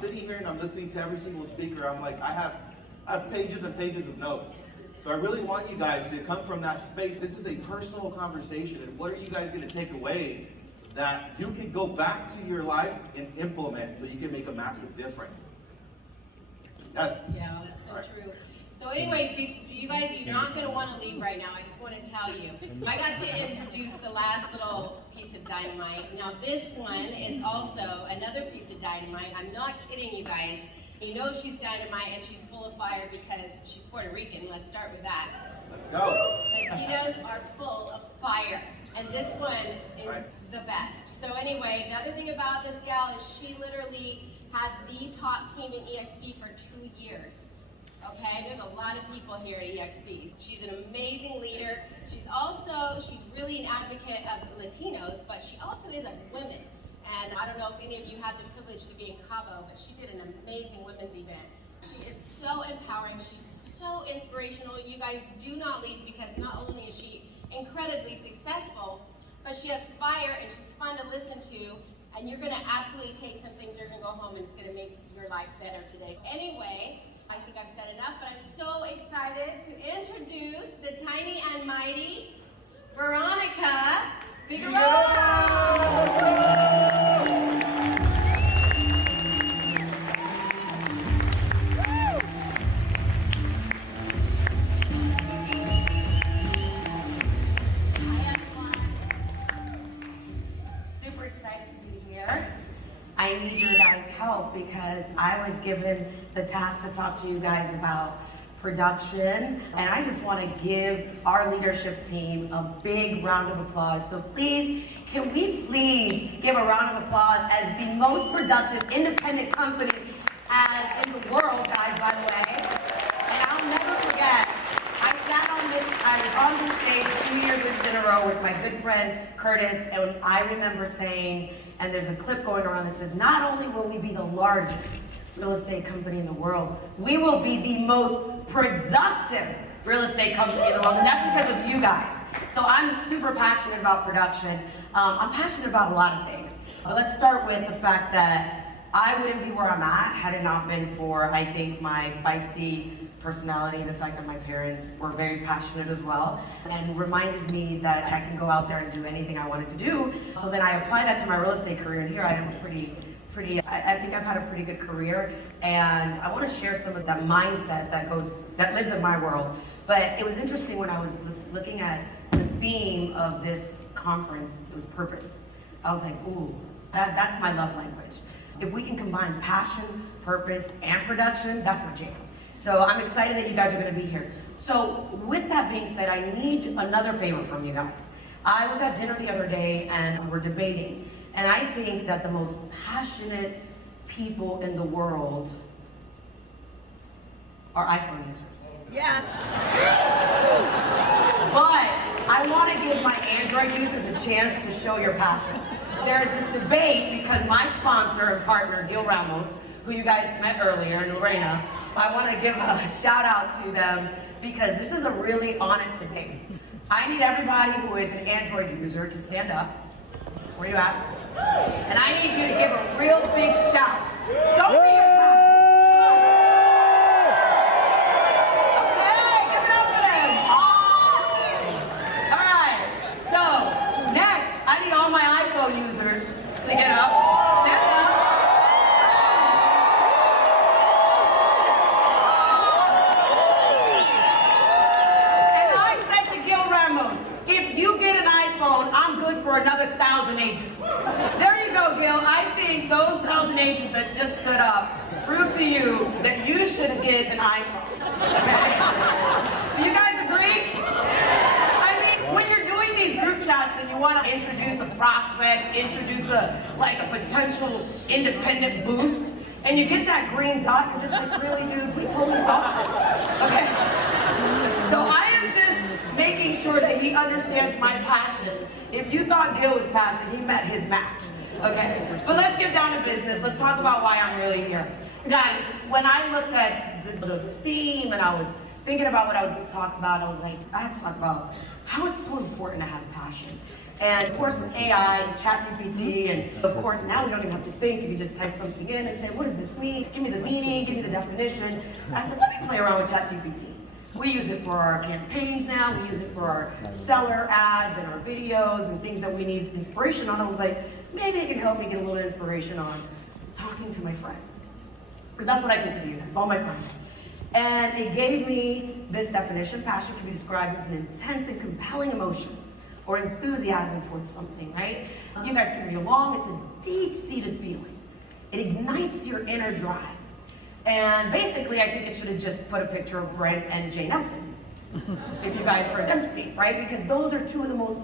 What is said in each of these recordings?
sitting here and I'm listening to every single speaker, I'm like, I have pages and pages of notes. So I really want you guys to come from that space. This is a personal conversation, and what are you guys going to take away that you can go back to your life and implement so you can make a massive difference? Yes? Yeah, that's so true. So anyway, you guys, you're not going to want to leave right now. I just want to tell you. I got to introduce the last little piece of dynamite. Now this one is also another piece of dynamite. I'm not kidding you guys. You know she's dynamite and she's full of fire because she's Puerto Rican. Let's start with that. Let's go. Latinos are full of fire. And this one is the best. So anyway, the other thing about this gal is she literally had the top team in EXP for 2 years. Okay, there's a lot of people here at EXP. She's an amazing leader. She's really an advocate of Latinos, but she also is a woman. And I don't know if any of you had the privilege to be in Cabo, but she did an amazing women's event. She is so empowering. She's so inspirational. You guys do not leave, because not only is she incredibly successful, but she has fire and she's fun to listen to. And you're going to absolutely take some things, you're going to go home and it's going to make your life better today. Anyway, I think I've said enough, but I'm so excited to introduce the tiny and mighty Veronica Figueroa. Super excited to be here. I need your guys' help because I was given the task to talk to you guys about production, and I just want to give our leadership team a big round of applause. So please, can we please give a round of applause as the most productive independent company in the world, guys, by the way. And I'll never forget, I was on this stage 2 years in a row with my good friend Curtis, and I remember saying, and there's a clip going around that says, not only will we be the largest real estate company in the world, we will be the most productive real estate company in the world, and that's because of you guys. So I'm super passionate about production. I'm passionate about a lot of things. But let's start with the fact that I wouldn't be where I'm at had it not been for, I think, my feisty personality and the fact that my parents were very passionate as well and reminded me that I can go out there and do anything I wanted to do. So then I applied that to my real estate career, and here I am I think I've had a pretty good career, and I want to share some of that mindset that lives in my world. But it was interesting when I was looking at the theme of this conference. It was purpose. I was like, ooh, that's my love language. If we can combine passion, purpose, and production, that's my jam. So I'm excited that you guys are going to be here. So with that being said, I need another favor from you guys. I was at dinner the other day and we're debating, and I think that the most passionate people in the world are iPhone users. Yes. But I want to give my Android users a chance to show your passion. There's this debate because my sponsor and partner, Gil Ramos, who you guys met earlier, and Lorena, I want to give a shout out to them because this is a really honest debate. I need everybody who is an Android user to stand up. Where you at? And I need you to give a real big shout. Show me your passion. Okay, give it up for them. All right, so next, I need all my iPhone users to get up. Stand up. And I said to Gil Ramos, if you get an iPhone, I'm good for another 1,000 agents. There you go, Gil. I think those 1,000 agents that just stood up prove to you that you should get an iPhone. Do you guys agree? I mean, when you're doing these group chats and you want to introduce a prospect, introduce a potential independent boost, and you get that green dot, you're just like, really, dude, we totally lost this. Okay? So I am just making sure that he understands my passion. If you thought Gil was passionate, he met his match. Okay? But let's get down to business. Let's talk about why I'm really here. Guys, when I looked at the theme and I was thinking about what I was going to talk about, I was like, I have to talk about how it's so important to have passion. And of course with AI, ChatGPT, and of course now we don't even have to think. You just type something in and say, what does this mean? Give me the meaning, give me the definition. I said, let me play around with ChatGPT. We use it for our campaigns now, we use it for our seller ads and our videos and things that we need inspiration on. I was like, maybe it can help me get a little inspiration on talking to my friends. But that's what I consider you guys, all my friends. And it gave me this definition. Passion can be described as an intense and compelling emotion or enthusiasm towards something, right? You guys can read along. It's a deep-seated feeling. It ignites your inner drive. And basically, I think it should have just put a picture of Brent and Jay Nelson, if you guys heard them speak, right? Because those are two of the most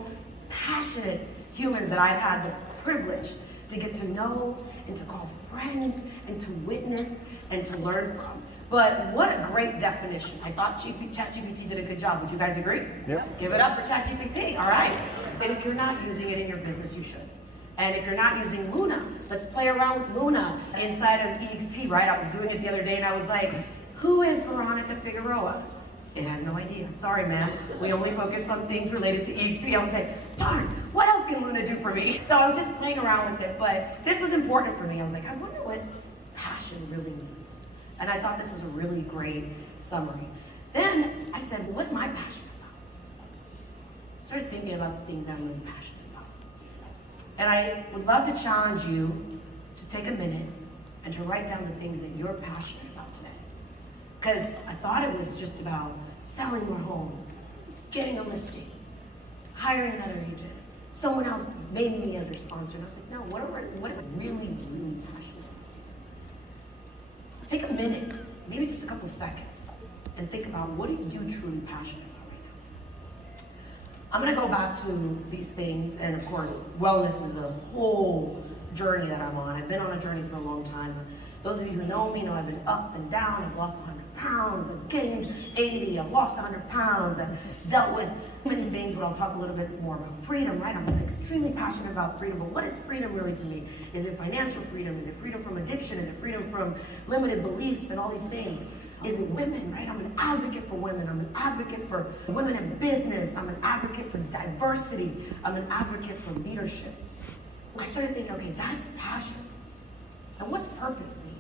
passionate humans that I've had the privilege to get to know and to call friends and to witness and to learn from. But what a great definition. I thought ChatGPT did a good job. Would you guys agree? Yep. Give it up for ChatGPT, all right? And if you're not using it in your business, you should. And if you're not using Luna, let's play around with Luna inside of EXP, right? I was doing it the other day and I was like, who is Veronica Figueroa? It has no idea. Sorry, ma'am. We only focus on things related to EXP. I was like, darn, what else can Luna do for me? So I was just playing around with it, but this was important for me. I was like, I wonder what passion really means. And I thought this was a really great summary. Then I said, what am I passionate about? Started thinking about the things I'm really passionate about. And I would love to challenge you to take a minute and to write down the things that you're passionate about today. Because I thought it was just about selling more homes, getting a listing, hiring another agent, someone else made me as their sponsor. And I was like, no, what am I really passionate about? Take a minute, maybe just a couple seconds, and think about what are you truly passionate about right now. I'm gonna go back to these things, and of course, wellness is a whole journey that I'm on. I've been on a journey for a long time. Those of you who know me know I've been up and down. I've lost 100 pounds, I've gained 80, I've lost 100 pounds, I've dealt with many things, but I'll talk a little bit more about freedom, right? I'm extremely passionate about freedom, but what is freedom really to me? Is it financial freedom? Is it freedom from addiction? Is it freedom from limited beliefs and all these things? Is it women, right? I'm an advocate for women. I'm an advocate for women in business. I'm an advocate for diversity. I'm an advocate for leadership. I started thinking, okay, that's passion. And what's purpose mean?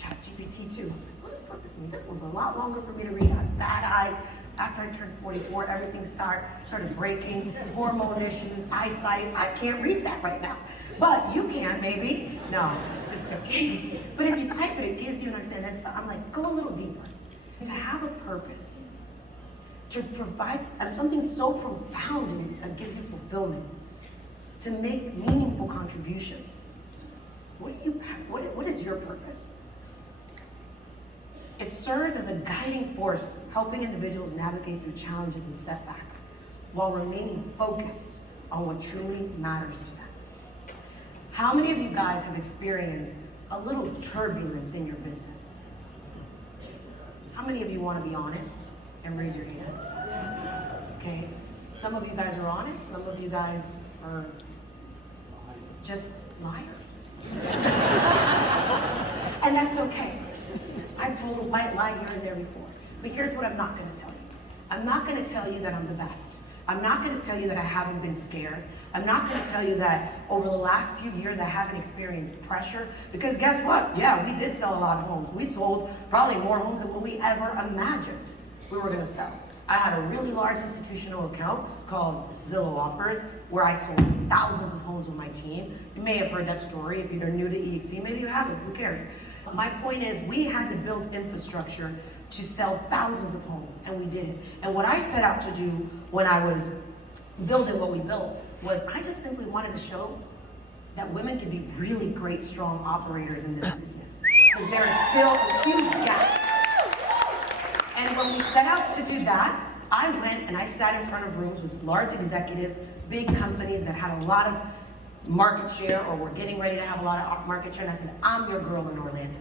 ChatGPT too. I was like, what does purpose mean? This was a lot longer for me to read. I had bad eyes. After I turned 44, everything started breaking, hormone issues, eyesight. I can't read that right now. But you can, maybe. No, just joking. But if you type it, it gives you an understanding. So I'm like, go a little deeper. To have a purpose, to provide something so profound that gives you fulfillment, to make meaningful contributions. What is your purpose? It serves as a guiding force, helping individuals navigate through challenges and setbacks while remaining focused on what truly matters to them. How many of you guys have experienced a little turbulence in your business? How many of you want to be honest and raise your hand? Okay, some of you guys are honest, some of you guys are just liars. And that's okay. I've told a white lie here and there before. But here's what I'm not going to tell you. I'm not going to tell you that I'm the best. I'm not going to tell you that I haven't been scared. I'm not going to tell you that over the last few years I haven't experienced pressure. Because guess what? Yeah, we did sell a lot of homes. We sold probably more homes than what we ever imagined we were going to sell. I had a really large institutional account called Zillow Offers, where I sold thousands of homes with my team. You may have heard that story. If you're new to EXP, maybe you haven't. Who cares? My point is, we had to build infrastructure to sell thousands of homes, and we did it. And what I set out to do when I was building what we built was I just simply wanted to show that women can be really great, strong operators in this business. Because there is still a huge gap. And when we set out to do that, I went and I sat in front of rooms with large executives, big companies that had a lot of market share or were getting ready to have a lot of market share. And I said, I'm your girl in Orlando.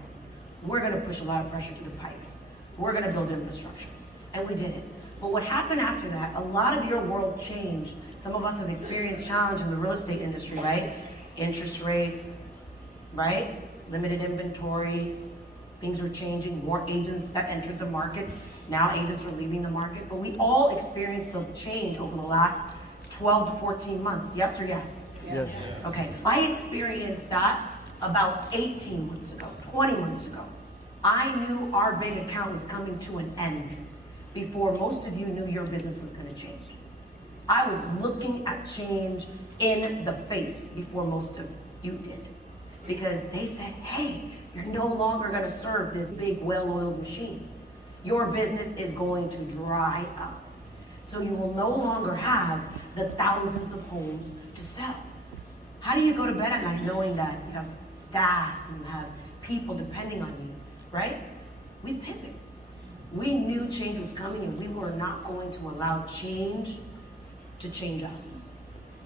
We're going to push a lot of pressure through the pipes. We're going to build infrastructure. And we did it. But what happened after that, a lot of your world changed. Some of us have experienced challenge in the real estate industry, right? Interest rates, right? Limited inventory. Things are changing. More agents that entered the market. Now agents are leaving the market. But we all experienced some change over the last 12 to 14 months, yes or yes? Yes. Okay, I experienced that about 18 months ago, 20 months ago. I knew our big account was coming to an end before most of you knew your business was going to change. I was looking at change in the face before most of you did. Because they said, hey, you're no longer going to serve this big, well-oiled machine. Your business is going to dry up. So you will no longer have the thousands of homes to sell. How do you go to bed at night knowing that you have staff and you have people depending on you, right? We pivoted. We knew change was coming and we were not going to allow change to change us,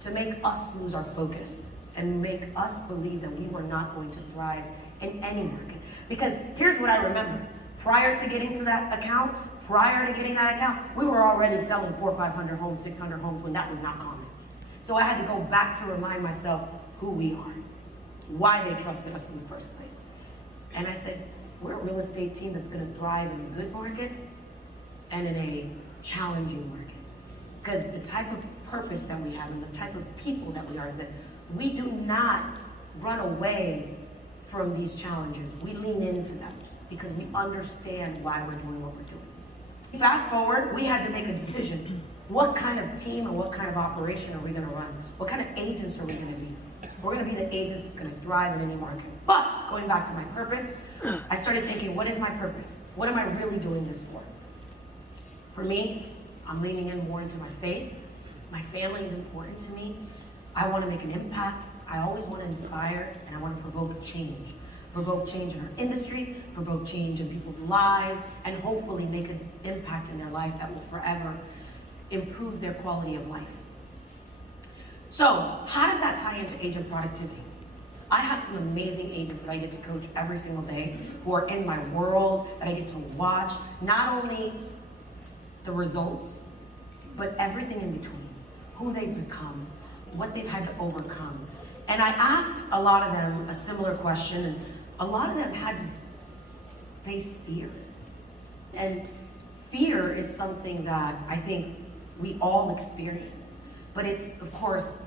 to make us lose our focus and make us believe that we were not going to thrive in any market. Because here's what I remember. Prior to getting to that account, we were already selling 400, 500 homes, 600 homes when that was not common. So I had to go back to remind myself who we are, why they trusted us in the first place. And I said, we're a real estate team that's going to thrive in a good market and in a challenging market. Because the type of purpose that we have and the type of people that we are is that we do not run away from these challenges. We lean into them because we understand why we're doing what we're doing. Fast forward, we had to make a decision. What kind of team and what kind of operation are we going to run? What kind of agents are we going to be? We're going to be the agents that's going to thrive in any market. But going back to my purpose, I started thinking, what is my purpose? What am I really doing this for? For me, I'm leaning in more into my faith. My family is important to me. I want to make an impact. I always want to inspire, and I want to provoke change. Provoke change in our industry, provoke change in people's lives, and hopefully make an impact in their life that will forever improve their quality of life. So, how does that tie into agent productivity? I have some amazing agents that I get to coach every single day who are in my world, that I get to watch, not only the results, but everything in between, who they've become, what they've had to overcome. And I asked a lot of them a similar question, and a lot of them had to face fear. And fear is something that I think we all experience. But it's, of course,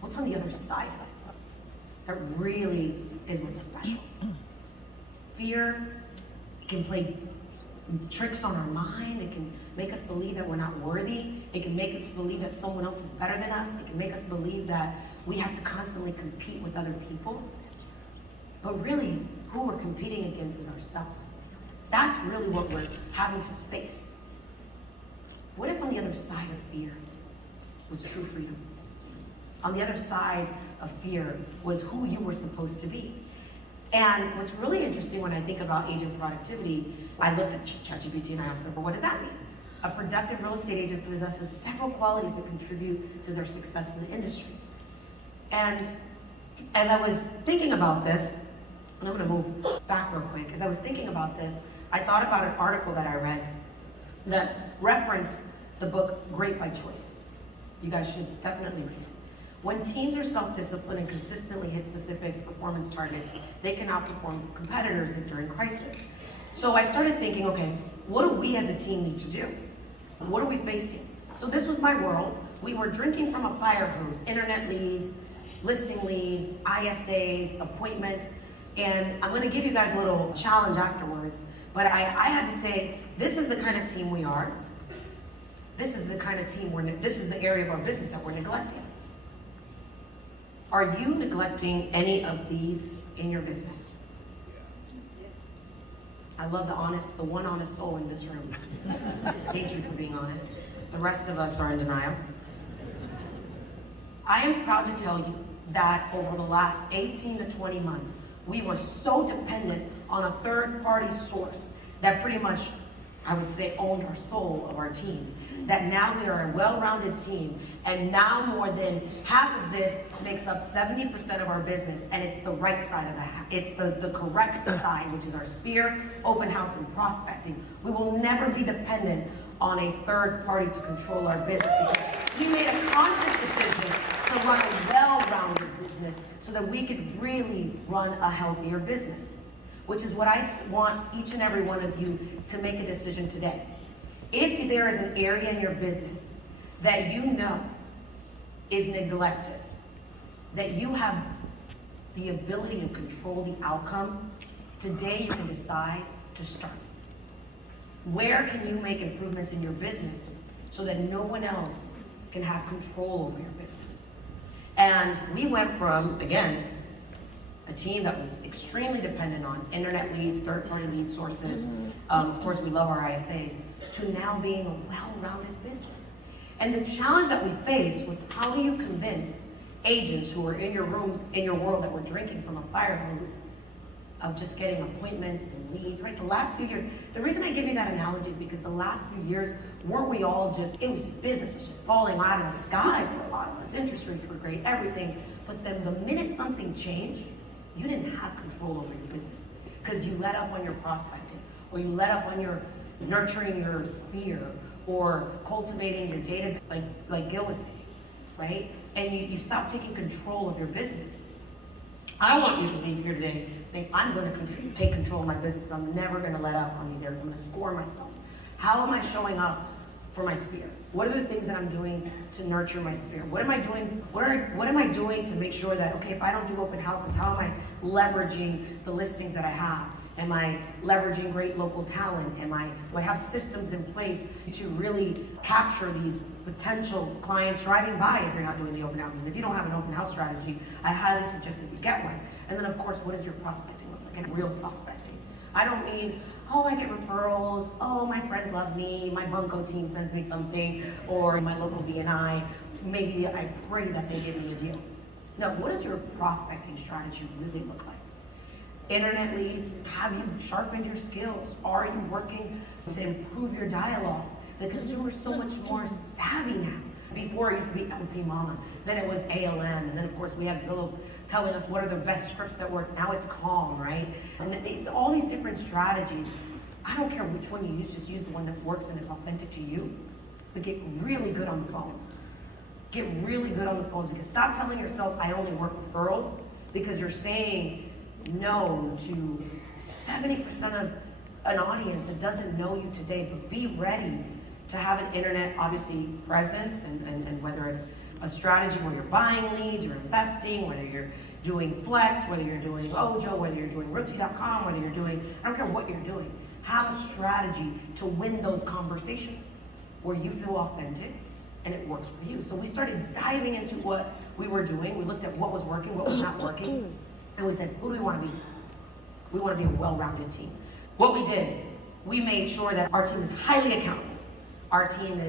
what's on the other side of it that really is what's special. Fear can play tricks on our mind. It can make us believe that we're not worthy. It can make us believe that someone else is better than us. It can make us believe that we have to constantly compete with other people. But really, who we're competing against is ourselves. That's really what we're having to face. What if on the other side of fear was true freedom? On the other side of fear was who you were supposed to be. And what's really interesting when I think about agent productivity, I looked at ChatGPT and I asked them, well, what does that mean? A productive real estate agent possesses several qualities that contribute to their success in the industry. And as I was thinking about this, and I'm going to move back real quick, as I was thinking about this, I thought about an article that I read that referenced the book Great by Choice. You guys should definitely read it. When teams are self-disciplined and consistently hit specific performance targets, they can outperform competitors during crisis. So I started thinking, okay, what do we as a team need to do? What are we facing? So this was my world. We were drinking from a fire hose, internet leads, listing leads, ISAs, appointments, and I'm gonna give you guys a little challenge afterwards, but I had to say, this is the kind of team we are. This is the kind of team this is the area of our business that we're neglecting. Are you neglecting any of these in your business? I love the one honest soul in this room. Thank you for being honest. The rest of us are in denial. I am proud to tell you that over the last 18 to 20 months, we were so dependent on a third-party source that pretty much, I would say, owned our soul of our team. That now we are a well-rounded team, and now more than half of this makes up 70% of our business, and it's the right side of the house. It's the correct side, which is our sphere, open house, and prospecting. We will never be dependent on a third party to control our business because we made a conscious decision to run a well-rounded business so that we could really run a healthier business, which is what I want each and every one of you to make a decision today. If there is an area in your business that you know is neglected, that you have the ability to control the outcome, today you can decide to start. Where can you make improvements in your business so that no one else can have control over your business? And we went from, again, a team that was extremely dependent on internet leads, third-party lead sources, of course we love our ISAs, to now being a well-rounded business. And the challenge that we faced was, how do you convince agents who are in your room, in your world, that were drinking from a fire hose, of just getting appointments and leads, right? The last few years, the reason I give you that analogy is because the last few years, weren't we all just, business was just falling out of the sky for a lot of us. Interest rates were great, everything. But then the minute something changed, you didn't have control over your business because you let up on your prospecting, or you let up on your nurturing your sphere, or cultivating your data, like Gil was saying, right? And you stop taking control of your business. I want you to leave here today saying, I'm going to take control of my business. I'm never going to let up on these areas. I'm going to score myself. How am I showing up for my sphere? What are the things that I'm doing to nurture my sphere? What am I doing? What am I doing to make sure that, okay, if I don't do open houses, how am I leveraging the listings that I have? Am I leveraging great local talent? Do I have systems in place to really capture these potential clients driving by if you're not doing the open houses? If you don't have an open house strategy, I highly suggest that you get one. And then of course, what does your prospecting look like? And real prospecting. I don't mean, oh, I get referrals, oh, my friends love me, my bunco team sends me something, or my local BNI, maybe I pray that they give me a deal. No, what does your prospecting strategy really look like? Internet leads, have you sharpened your skills? Are you working to improve your dialogue? The consumer's so much more savvy now. Before it used to be LP Mama, then it was ALM, and then of course we have Zillow telling us what are the best scripts that work. Now it's Calm, right? And all these different strategies. I don't care which one you use, just use the one that works and is authentic to you. But get really good on the phones. Get really good on the phones, because stop telling yourself I only work referrals, because you're saying no to 70% of an audience that doesn't know you today. But be ready to have an internet, obviously, presence, and whether it's a strategy where you're buying leads, you're investing, whether you're doing Flex, whether you're doing Ojo, whether you're doing Rootsy.com, whether you're doing, I don't care what you're doing, have a strategy to win those conversations where you feel authentic and it works for you. So we started diving into what we were doing. We looked at what was working, what was not working, and we said, who do we want to be? We want to be a well-rounded team. What we did, we made sure that our team is highly accountable. Our team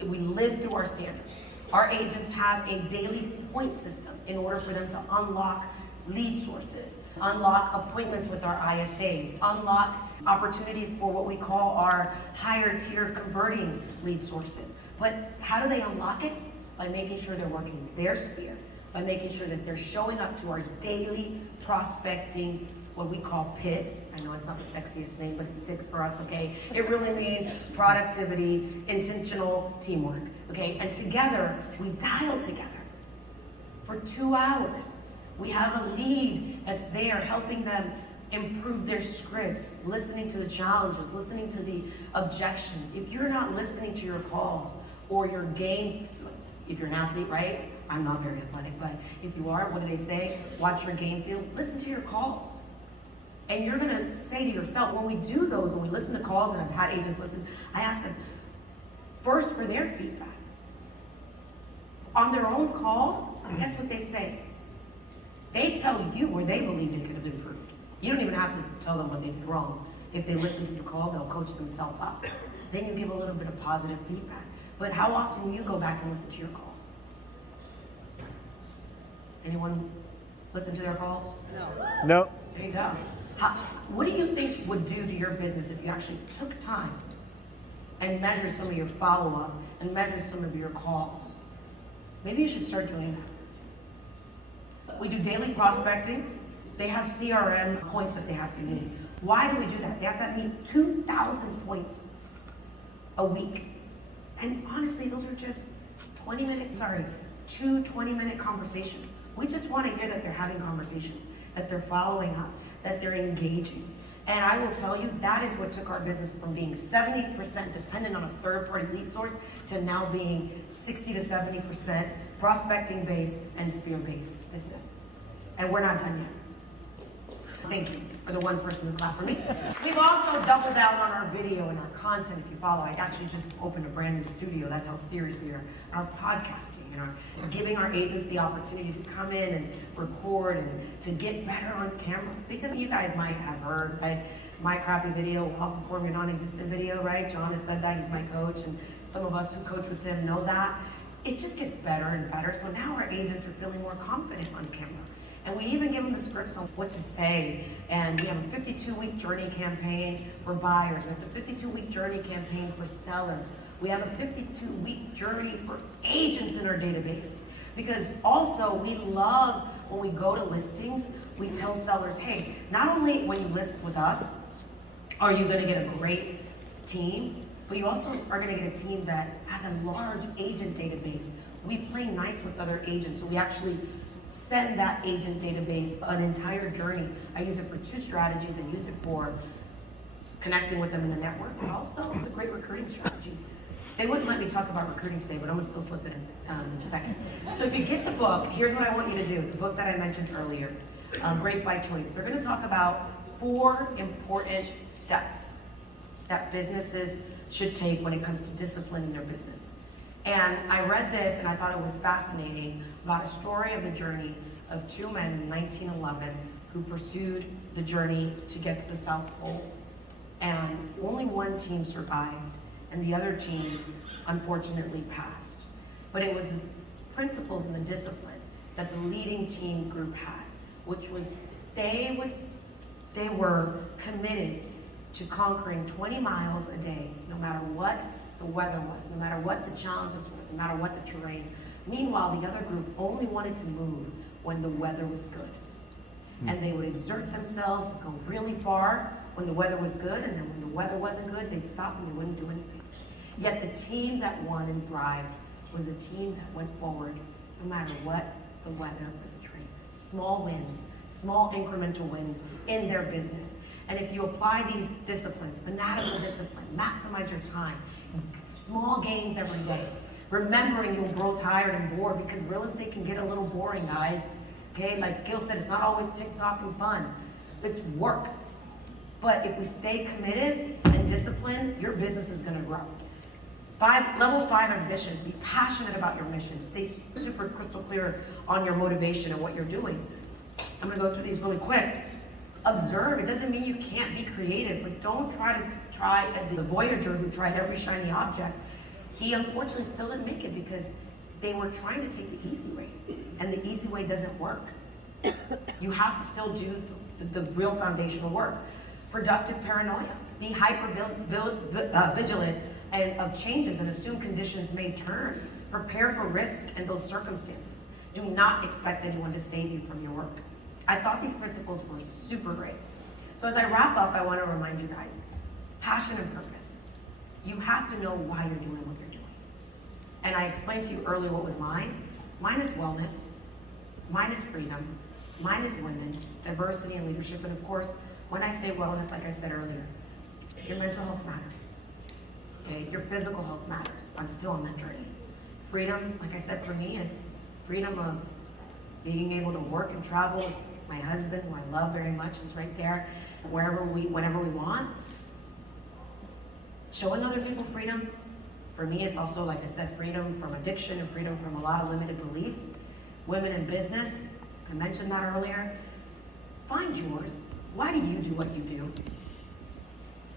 we live through our standards. Our agents have a daily point system in order for them to unlock lead sources, unlock appointments with our ISAs, unlock opportunities for what we call our higher tier converting lead sources. But how do they unlock it? By making sure they're working their sphere, by making sure that they're showing up to our daily prospecting, what we call PITs. I know it's not the sexiest name, but it sticks for us, okay? It really means productivity, intentional teamwork, okay? And together, we dial together for 2 hours. We have a lead that's there helping them improve their scripts, listening to the challenges, listening to the objections. If you're not listening to your calls or your game, if you're an athlete, right? I'm not very athletic, but if you are, what do they say? Watch your game field, listen to your calls. And you're gonna say to yourself, when we do those, when we listen to calls, and I've had agents listen, I ask them first for their feedback. On their own call, guess what they say? They tell you where they believe they could have improved. You don't even have to tell them what they did wrong. If they listen to the call, they'll coach themselves up. Then you give a little bit of positive feedback. But how often do you go back and listen to your calls? Anyone listen to their calls? No. There you go. What do you think would do to your business if you actually took time and measured some of your follow-up and measured some of your calls? Maybe you should start doing that. We do daily prospecting. They have CRM points that they have to meet. Why do we do that? They have to meet 2,000 points a week. And honestly, those are just 2 20-minute conversations. We just want to hear that they're having conversations, that they're following up, that they're engaging. And I will tell you, that is what took our business from being 70% dependent on a third-party lead source to now being 60 to 70% prospecting-based and sphere-based business. And we're not done yet. Thank you for the one person who clapped for me. We've also doubled down on our video and our content. If you follow, I actually just opened a brand new studio. That's how serious we are. Our podcasting and our giving our agents the opportunity to come in and record and to get better on camera. Because you guys might have heard, right? My crappy video will outperform your non-existent video, right? John has said that. He's my coach, and some of us who coach with him know that. It just gets better and better. So now our agents are feeling more confident on camera. And we even give them the scripts on what to say. And we have a 52-week journey campaign for buyers. We have a 52-week journey campaign for sellers. We have a 52-week journey for agents in our database. Because also we love when we go to listings, we tell sellers, hey, not only when you list with us, are you gonna get a great team, but you also are gonna get a team that has a large agent database. We play nice with other agents, so we actually send that agent database an entire journey. I use it for two strategies. I use it for connecting with them in the network, but also it's a great recruiting strategy. They wouldn't let me talk about recruiting today, but I'm gonna still slip in a second. So if you get the book, here's what I want you to do. The book that I mentioned earlier, Great by Choice. They're gonna talk about 4 important steps that businesses should take when it comes to discipline in their business. And I read this and I thought it was fascinating about a story of the journey of 2 men in 1911 who pursued the journey to get to the South Pole. And only one team survived and the other team unfortunately passed. But it was the principles and the discipline that the leading team group had, which was they were committed to conquering 20 miles a day, no matter what the weather was, no matter what the challenges were, no matter what the terrain. Meanwhile, the other group only wanted to move when the weather was good. And they would exert themselves and go really far when the weather was good, and then when the weather wasn't good, they'd stop and they wouldn't do anything. Yet the team that won and thrived was a team that went forward no matter what the weather or the terrain. Small wins, small incremental wins in their business. And if you apply these disciplines, fanatical discipline, maximize your time, small gains every day, remembering you'll grow tired and bored because real estate can get a little boring, guys. Okay, like Gil said, it's not always TikTok and fun. It's work. But if we stay committed and disciplined, your business is gonna grow. Level 5 ambition, be passionate about your mission. Stay super crystal clear on your motivation and what you're doing. I'm gonna go through these really quick. Observe, it doesn't mean you can't be creative, but don't try the Voyager who tried every shiny object. He unfortunately still didn't make it because they were trying to take the easy way, and the easy way doesn't work. You have to still do the real foundational work. Productive paranoia, be hyper vigilant and of changes and assume conditions may turn. Prepare for risk and those circumstances. Do not expect anyone to save you from your work. I thought these principles were super great. So as I wrap up, I want to remind you guys, passion and purpose. You have to know why you're doing what you're doing. And I explained to you earlier what was mine. Mine is wellness, mine is freedom, mine is women, diversity and leadership. And of course, when I say wellness, like I said earlier, your mental health matters. Okay, your physical health matters. I'm still on that journey. Freedom, like I said, for me, it's freedom of being able to work and travel with my husband, who I love very much, who's right there, whenever we want. Showing other people freedom. For me, it's also, like I said, freedom from addiction and freedom from a lot of limited beliefs. Women in business, I mentioned that earlier. Find yours. Why do you do what you do?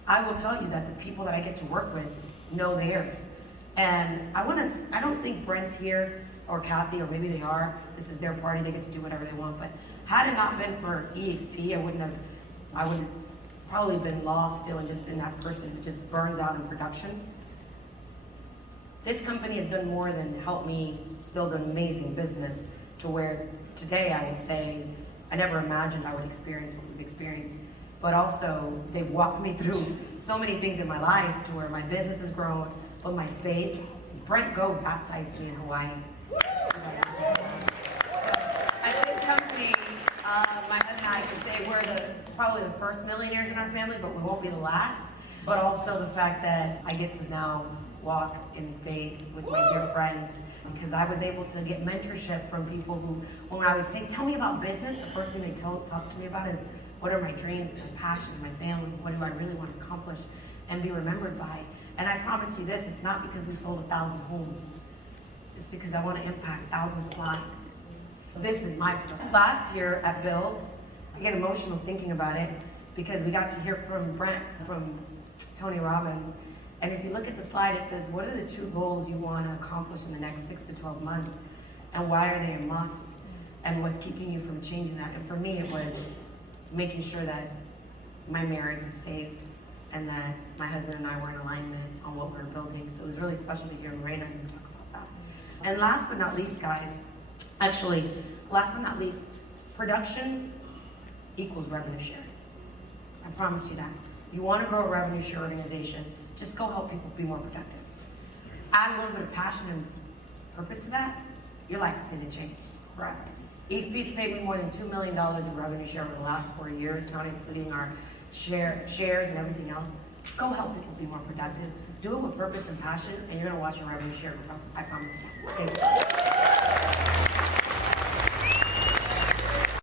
I will tell you that the people that I get to work with know theirs. And I don't think Brent's here or Kathy, or maybe they are. This is their party, they get to do whatever they want. But had it not been for EXP, I would have probably been lost still and just been that person that just burns out in production. This company has done more than help me build an amazing business to where today I would say I never imagined I would experience what we've experienced. But also, they've walked me through so many things in my life to where my business has grown, but my faith. Brent Go baptized me in Hawaii. At this company, My husband, I could say we're probably the first millionaires in our family, but we won't be the last. But also the fact that I get to now walk in faith with my dear friends, because I was able to get mentorship from people who, when I would say, tell me about business, the first thing they talk to me about is, what are my dreams, my passion, my family, what do I really want to accomplish and be remembered by? And I promise you this, it's not because we sold 1,000 homes. It's because I want to impact thousands of lives. This is my purpose. Last year at Build, I get emotional thinking about it because we got to hear from Brent, from Tony Robbins. And if you look at the slide, it says, what are the 2 goals you want to accomplish in the next 6 to 12 months? And why are they a must? And what's keeping you from changing that? And for me, it was making sure that my marriage was saved and that my husband and I were in alignment on what we were building. So it was really special to hear Lorena talk about that. And last but not least, guys, last but not least, production equals revenue share. I promise you that. You want to grow a revenue share organization, just go help people be more productive. Add a little bit of passion and purpose to that, your life is going to change forever. East Peace paid me more than $2 million in revenue share over the last 4 years, not including our shares and everything else. Go help people be more productive. Do it with purpose and passion, and you're going to watch your revenue share grow. I promise you. Thank you.